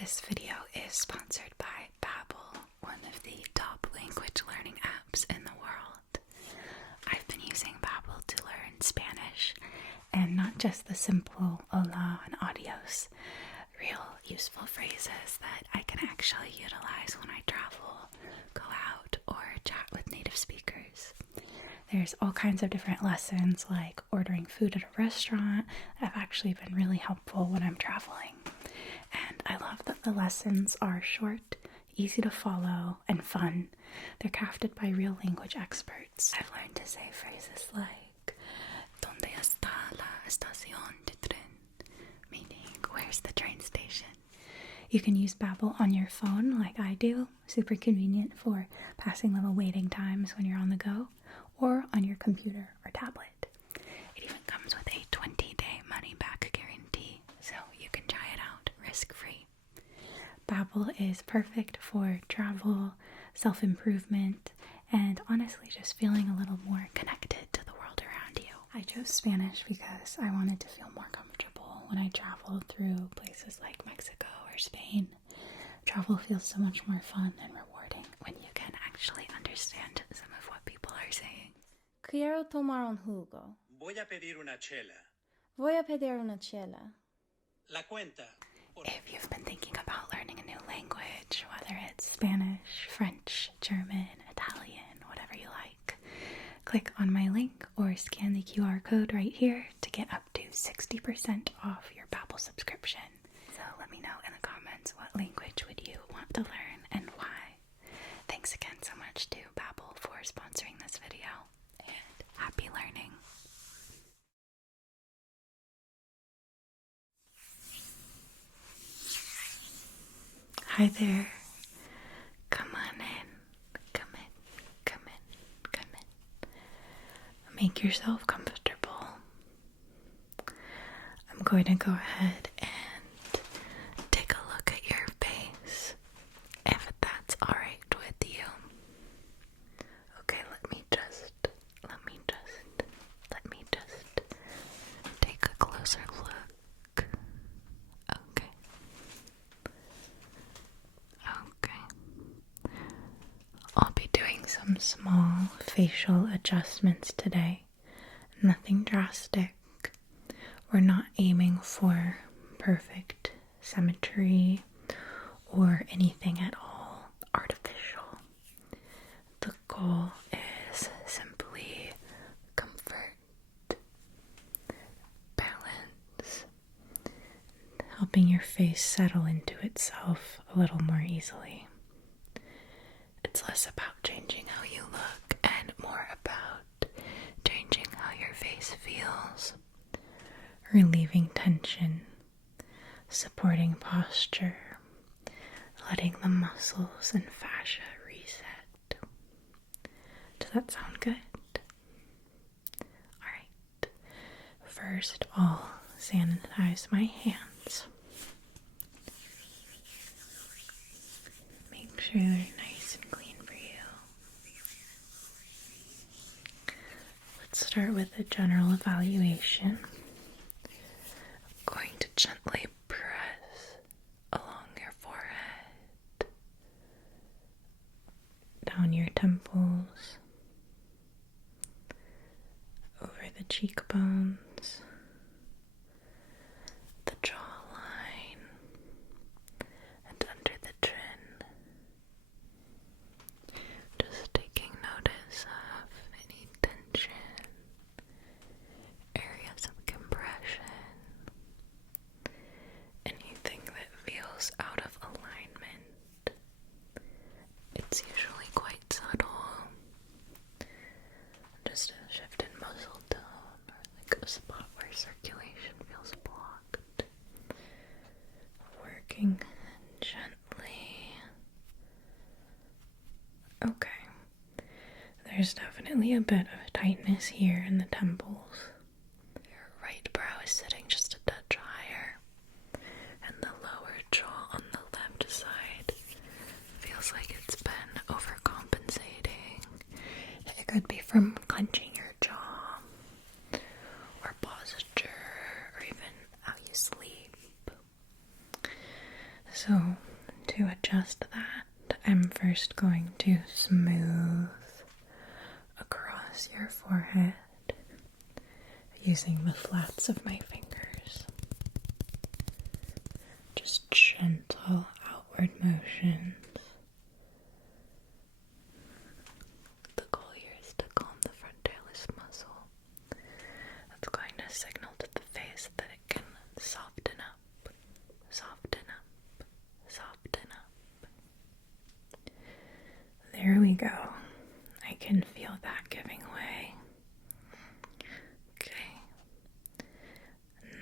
This video is sponsored by Babbel, one of the top language learning apps in the world. I've been using Babbel to learn Spanish, and not just the simple hola and adios, real useful phrases that I can actually utilize when I travel, go out, or chat with native speakers. There's all kinds of different lessons, like ordering food at a restaurant, that have actually been really helpful when I'm traveling. And I love that the lessons are short, easy to follow, and fun. They're crafted by real language experts. I've learned to say phrases like, ¿Dónde está la estación de tren? Meaning, where's the train station? You can use Babbel on your phone like I do. Super convenient for passing little waiting times when you're on the go, or on your computer or tablet. It even comes with a 20-day money-back guarantee, so you can try it out risk-free. Babbel is perfect for travel, self-improvement, and honestly just feeling a little more connected to the world around you. I chose Spanish because I wanted to feel more comfortable when I traveled through places like Mexico or Spain. Travel feels so much more fun and rewarding when you can actually understand some of what people are saying. Quiero tomar un jugo. Voy a pedir una chela. Voy a pedir una chela. La cuenta. If you've been thinking about learning a new language, whether it's Spanish, French, German, Italian, whatever you like, click on my link or scan the QR code right here to get up to 60% off your Babbel subscription. So let me know in the comments, what language would you want to learn and why? Thanks again so much to Babbel for sponsoring this video, and happy learning. Hi there. Come on in. Come in. Come in. Come in. Make yourself comfortable. I'm going to go ahead and take a look at your face, if that's alright with you. Okay, let me just take a closer look. Okay. I'll be doing some small facial adjustments today. Nothing drastic. We're not aiming for perfect symmetry or anything at all artificial. The goal is simply comfort, balance, helping your face settle into itself a little more easily. It's less about changing how you look and more about changing how your face feels, relieving tension, supporting posture, letting the muscles and fascia reset. Does that sound good? Alright. First, I'll sanitize my hands. Make sure they're nice and clean for you. Let's start with a general evaluation. I'm going to gently press along your forehead, down your temples, over the cheekbones, the jawline, and under the chin. Just taking notice of any tension, areas of compression, anything that feels out of alignment. It's usually quite subtle. Just a shift in muscle tone, or like a spot where circulation feels blocked. Working gently. Okay. There's definitely a bit of tightness here in the temples. Your right brow is sitting just a touch higher, and the lower jaw on the left side feels like it's been overcompensating. It could be from clenching your jaw, or posture, or even how you sleep. So, to adjust that, I'm first going to smooth across your forehead using the flats of my fingers. Just gentle outward motions. The goal here is to calm the frontalis muscle. That's going to signal to the face that it can soften up, soften up, soften up. There we go. I can feel that giving way. Okay.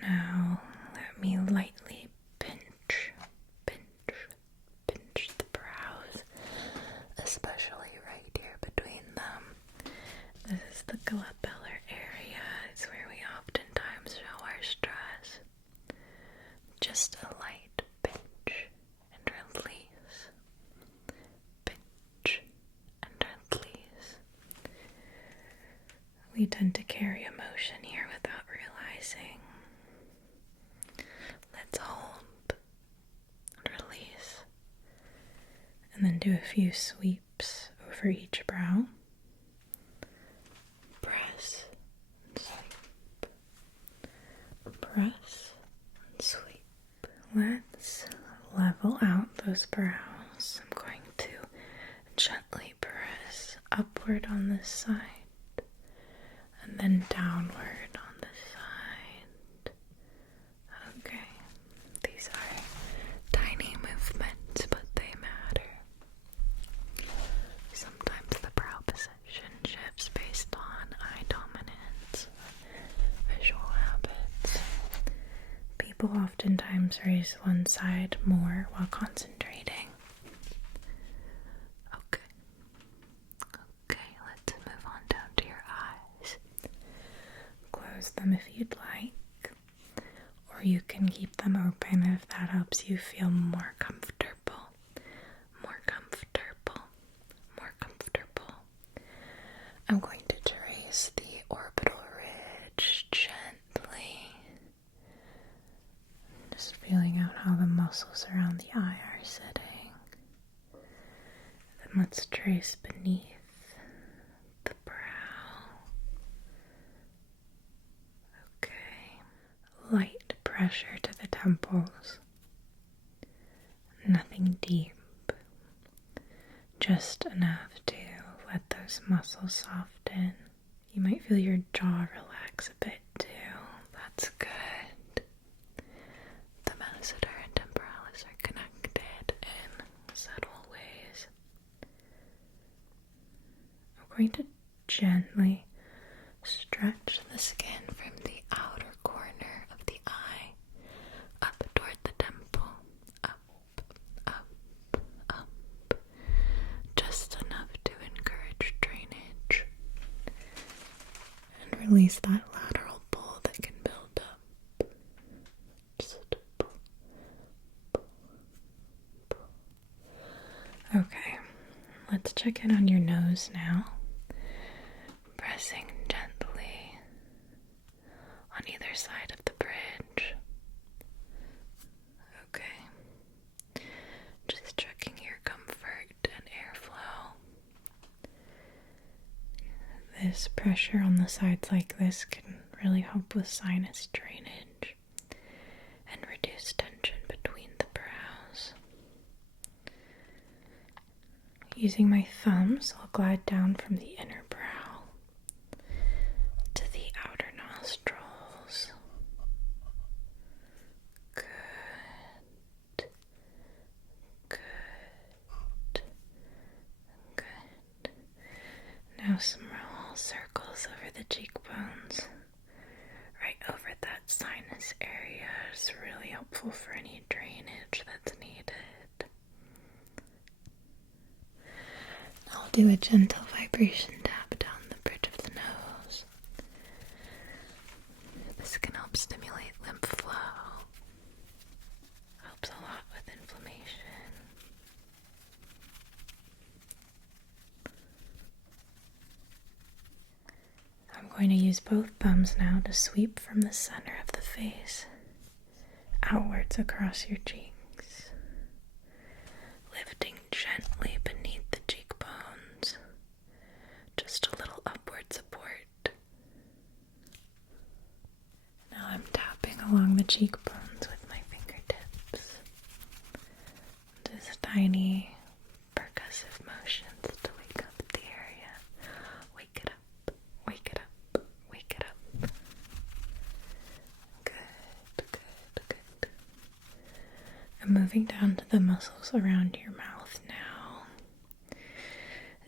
Now let me lightly pinch the brows, especially right here between them. This is the glabellar area. It's where we oftentimes show our stress. Just a light pinch and release. Pinch and release. We tend to carry emotion here without realizing. Let's hold and release. And then do a few sweeps over each brow. Press and sweep. Press and sweep. Let's level out those brows. I'm going to gently press upward on this side and then downward on this side. Okay, these are tiny movements, but they matter. Sometimes the brow position shifts based on eye dominance, visual habits. People oftentimes raise one side more while concentrating. Okay, let's move on down to your eyes. Close them if you'd like, or you can keep them open if that helps you feel more comfortable. More comfortable. More comfortable. I'm going to trace the orbital ridge gently. Just feeling out how the muscles around the eye are sitting. Then let's trace beneath the brow. Okay. Light pressure to the temples. Nothing deep. Just enough to let those muscles soften. You might feel your jaw relax a bit too. That's good. The masseter and temporalis are connected in subtle ways. I'm going to gently stretch the skin from the outer corner of the eye up toward the temple. Up, up, up. Just enough to encourage drainage and release that lateral pull that can build up. Just pull, pull, pull. Okay, let's check in on your nose now. Pressing gently on either side of the bridge. Okay. Just checking your comfort and airflow. This pressure on the sides like this can really help with sinus drainage and reduce tension between the brows. Using my thumbs, I'll glide down from the inner brow to the outer nostrils. Good. Good. Good. Now some small circles over the cheekbones. Right over that sinus area is really helpful for any drainage that's needed. I'll do a gentle vibration tap down the bridge of the nose. This can help stimulate lymph flow. Helps a lot with inflammation. I'm going to use both thumbs now to sweep from the center of the face outwards across your cheeks. cheekbones with my fingertips. Just tiny percussive motions to wake up the area. Wake it up, wake it up, wake it up. Good, good, good. I'm moving down to the muscles around your mouth now.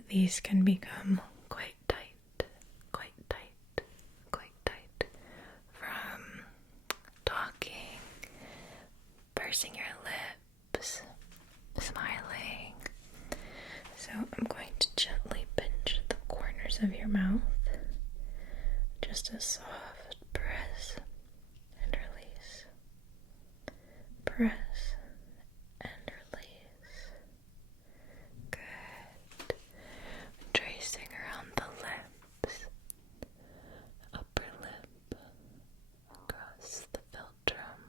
These can become quite tight, quite tight, quite tight from talking, pursing your lips, smiling. So I'm going to gently pinch the corners of your mouth. Just a soft press and release. Press and release. Good. Tracing around the lips, upper lip, across the philtrum,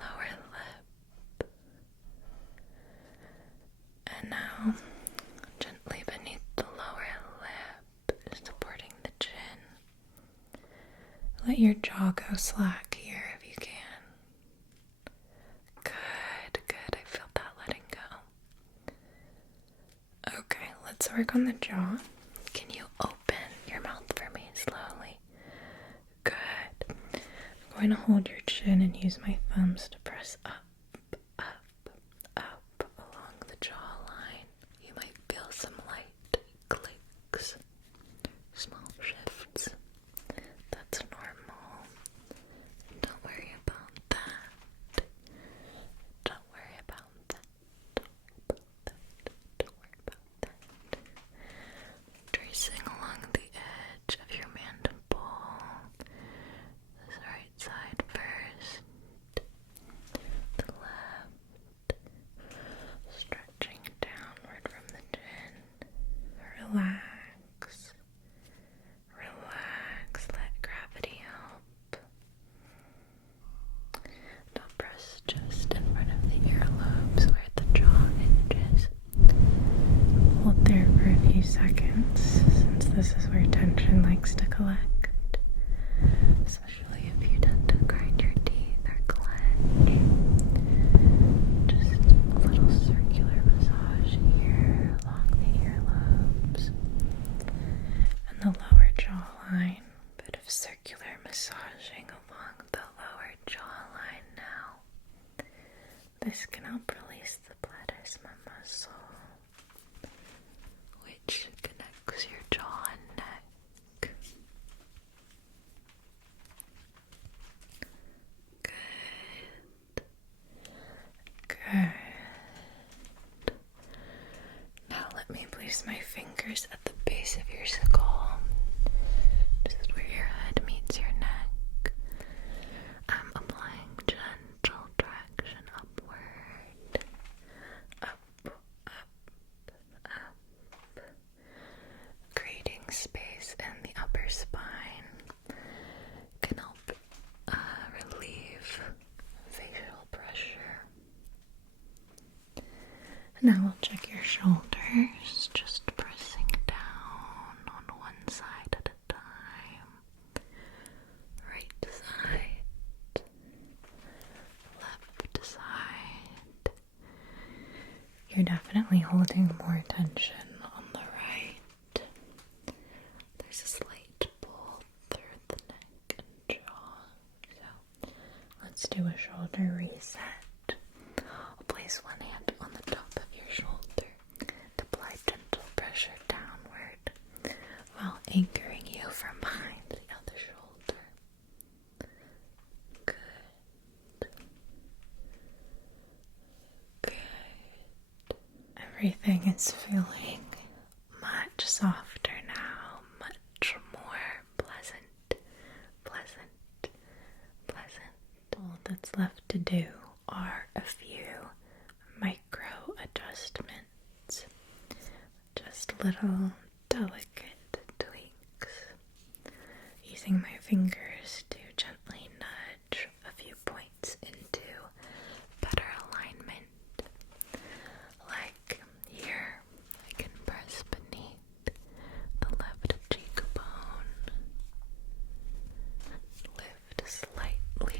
lower lip, and now gently beneath the lower lip, supporting the chin. Let your jaw go slack here if you can. Good, good. I feel that letting go. Okay, let's work on the jaw. Can you open your mouth for me slowly? Good. I'm going to hold your chin and use my thumbs to press up, up, up along the jawline. You might feel some light clicks, small shifts. That's normal. Don't worry about that. Don't worry about that. Don't worry about that. Tracing along the edge of your mandible. This right side first. The left. Stretching downward from the chin. Relax. Relax. Let gravity help. Don't press just in front of the earlobes where the jaw hinges. Hold there for a few seconds, since this is where tension likes to collect. Especially if you tend to grind your teeth or clench. Just a little circular massage here along the earlobes and the lower jawline. Bit of circular massaging along the lower jawline now. This can help release the platysma muscle, which connects your jaw and neck. Good. Good. Now let me place my fingers at the base of your skull, just where your head meets your neck. I'm applying gentle traction upward, up, up, creating space in the upper spine. Can help relieve facial pressure. Now we'll check your shoulders, just pressing down on one side at a time. Right side, left side. You're definitely holding more tension on the right. There's a slight pull through the neck and jaw. So let's do a shoulder reset. I'll place one hand on the top of your shoulder to apply gentle pressure downward while anchoring you from behind the other shoulder. Good. Good. Everything is feeling much softer now, much more pleasant, pleasant, pleasant. All that's left to do are a few micro adjustments, just little delicate tweaks, using my fingers to gently nudge a few points into better alignment. Like here, I can press beneath the left cheekbone, lift slightly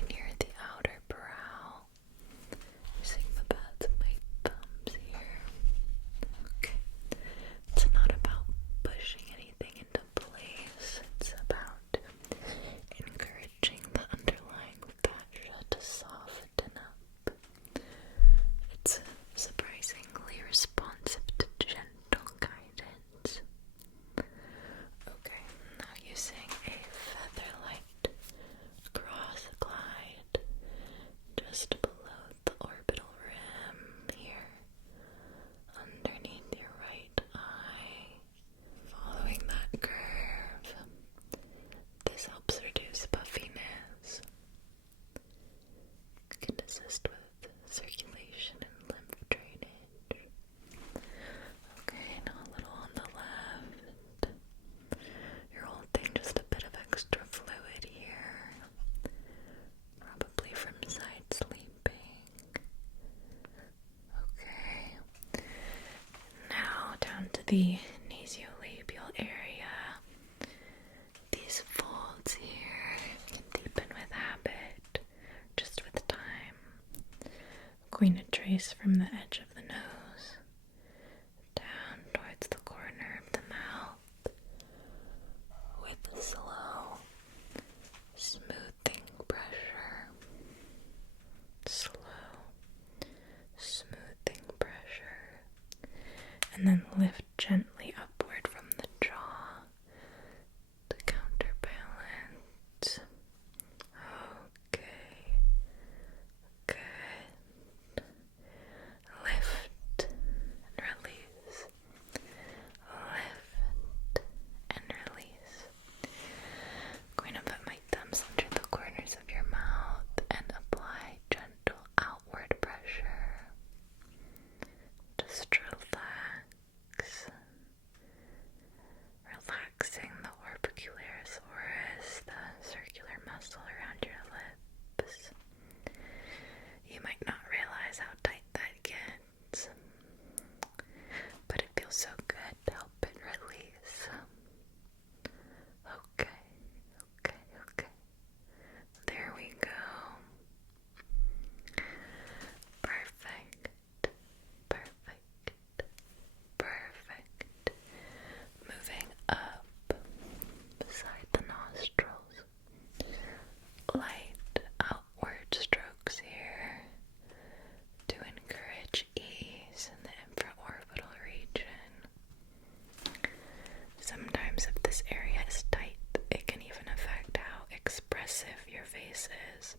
the nasolabial area. These folds here can deepen with habit, just with time. I'm going to trace from the edge of the nose down towards the corner of the mouth with slow, smoothing pressure. Slow, smoothing pressure. And then lift gently upward from the jaw to counterbalance. Okay. Good. Lift and release. Lift and release. I'm going to put my thumbs under the corners of your mouth and apply gentle outward pressure. Just relax. Relaxing the orbicularis oris, the circular muscle around your lips. You might not realize how tight that gets, but it feels so good to help it release. Okay, okay, okay. There we go. Perfect, perfect, perfect. Moving up beside the nostrils. Light outward strokes here to encourage ease in the infraorbital region. Sometimes if this area is tight, it can even affect how expressive your face is.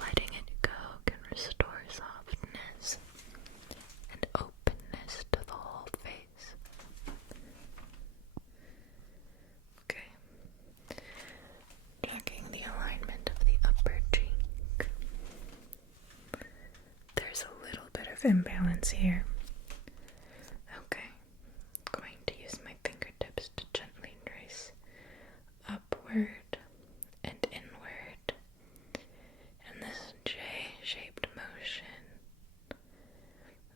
Letting it go can restore softness and openness to the whole face. Okay. Checking the alignment of the upper cheek. There's a little bit of imbalance here. Okay. I'm going to use my fingertips to gently trace upward and inward in this J-shaped motion.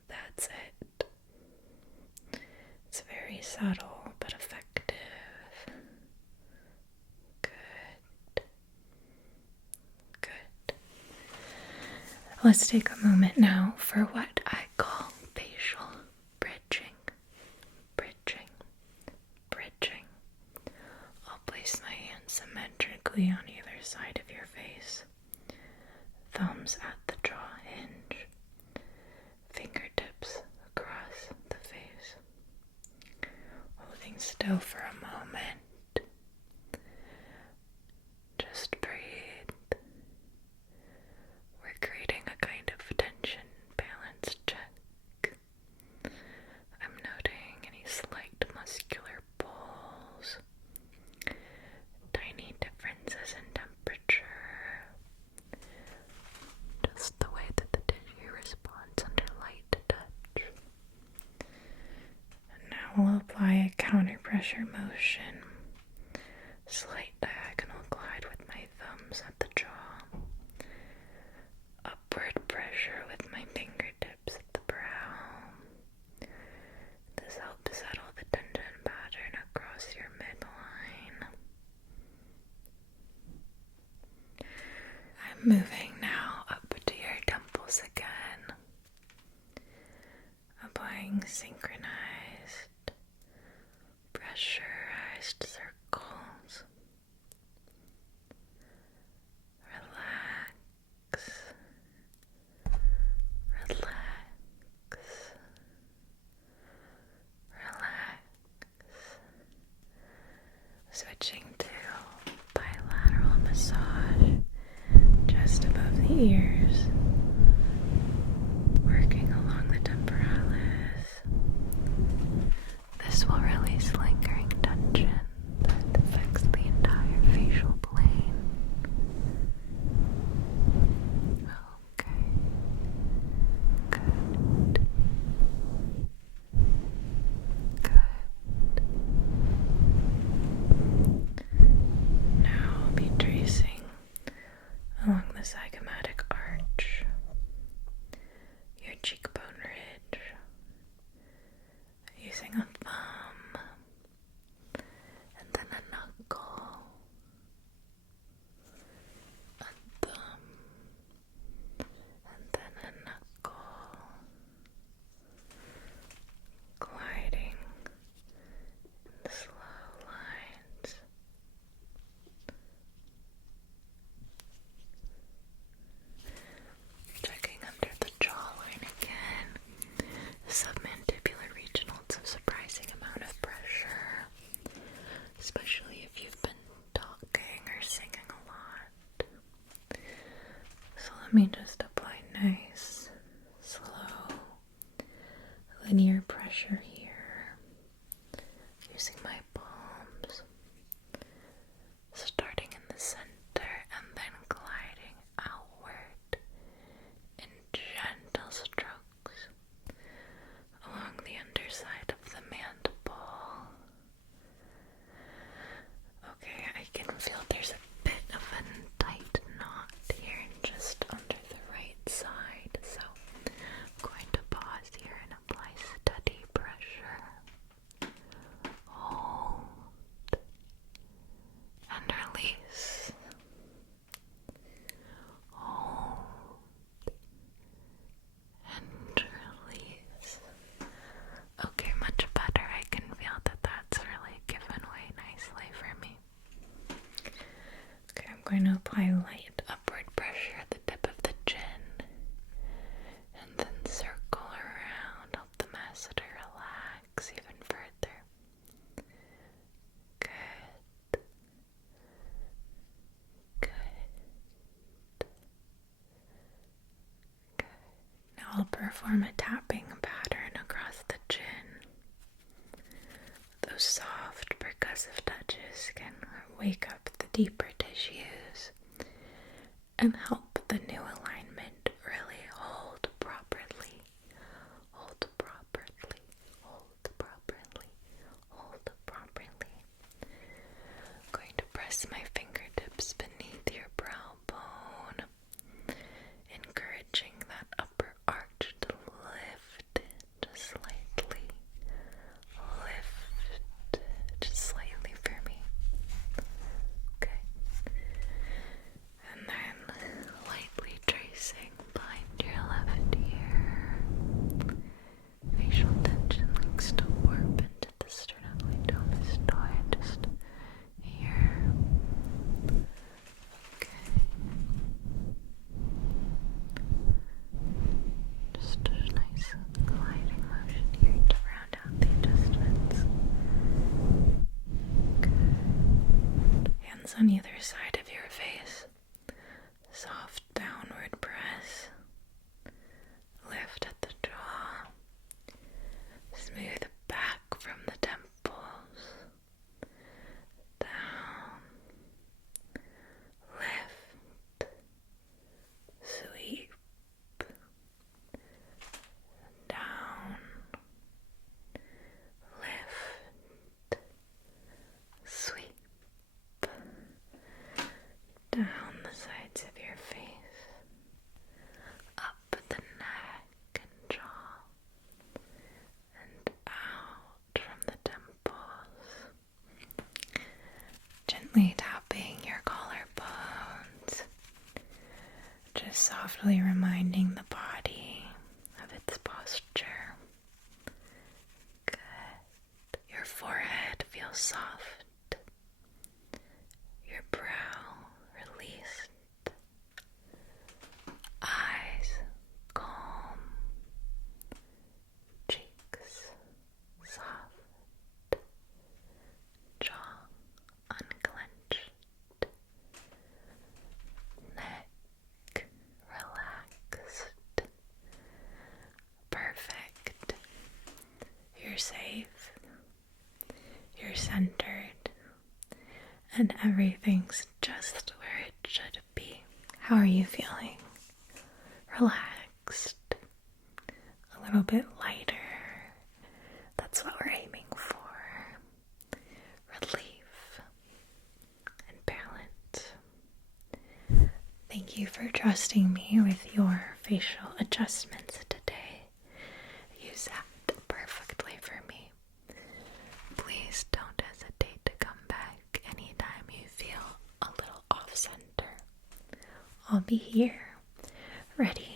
That's it. It's very subtle but effective. Good. Good. Let's take a moment now for what I call facial bridging. Bridging. Bridging. I'll place my hands symmetrically on either side of your face. Thumbs at the jaw hinge. Fingertips across the face. Holding still for a moment. Just breathe. We're creating a kind of tension balance check. I'm noting any slight muscular pulls, tiny differences in temperature, just the way that the tissue responds under light touch. And now we'll apply a counter pressure motion, slight diagonal glide with my thumbs at the jaw, upward pressure with my fingertips at the brow. This helps settle the tension pattern across your midline. I'm moving now up to your temples again, applying synchronized, pressurized circles. I'll perform a tapping pattern across the chin. Those soft percussive touches can wake up the deeper tissues and help the new alignment really hold properly. Hold properly. Hold properly. Hold properly. I'm going to press my fingertips beneath your brow bone, encouraging that upper arch to lift just slightly. Lift just slightly for me. Okay. And then lightly tracing behind your left ear. Facial tension likes to warp into the sternocleidomastoid just here. Okay. Just a nice gliding motion here to round out the adjustments. Good. Hands on either side of your face. Soft downward press. Lift at the jaw. Smooth back from the temples. Down. Lift. Sweep. Down. Lift. Sweep. Down the sides of your face. Up the neck and jaw. And out from the temples. Gently tapping your collarbones. Just softly reminding the body of its posture. Good. Your forehead feels soft. Your brow released. Eyes calm. Cheeks soft. Jaw unclenched. Neck relaxed. Perfect. You're safe. You're centered. And everything's just where it should be. How are you feeling? Relaxed. A little bit lighter. That's what we're aiming for. Relief and balance. Thank you for trusting me with your facial adjustments today. You sat perfectly for me. Please don't hesitate to come back anytime you feel a little off center. I'll be here, ready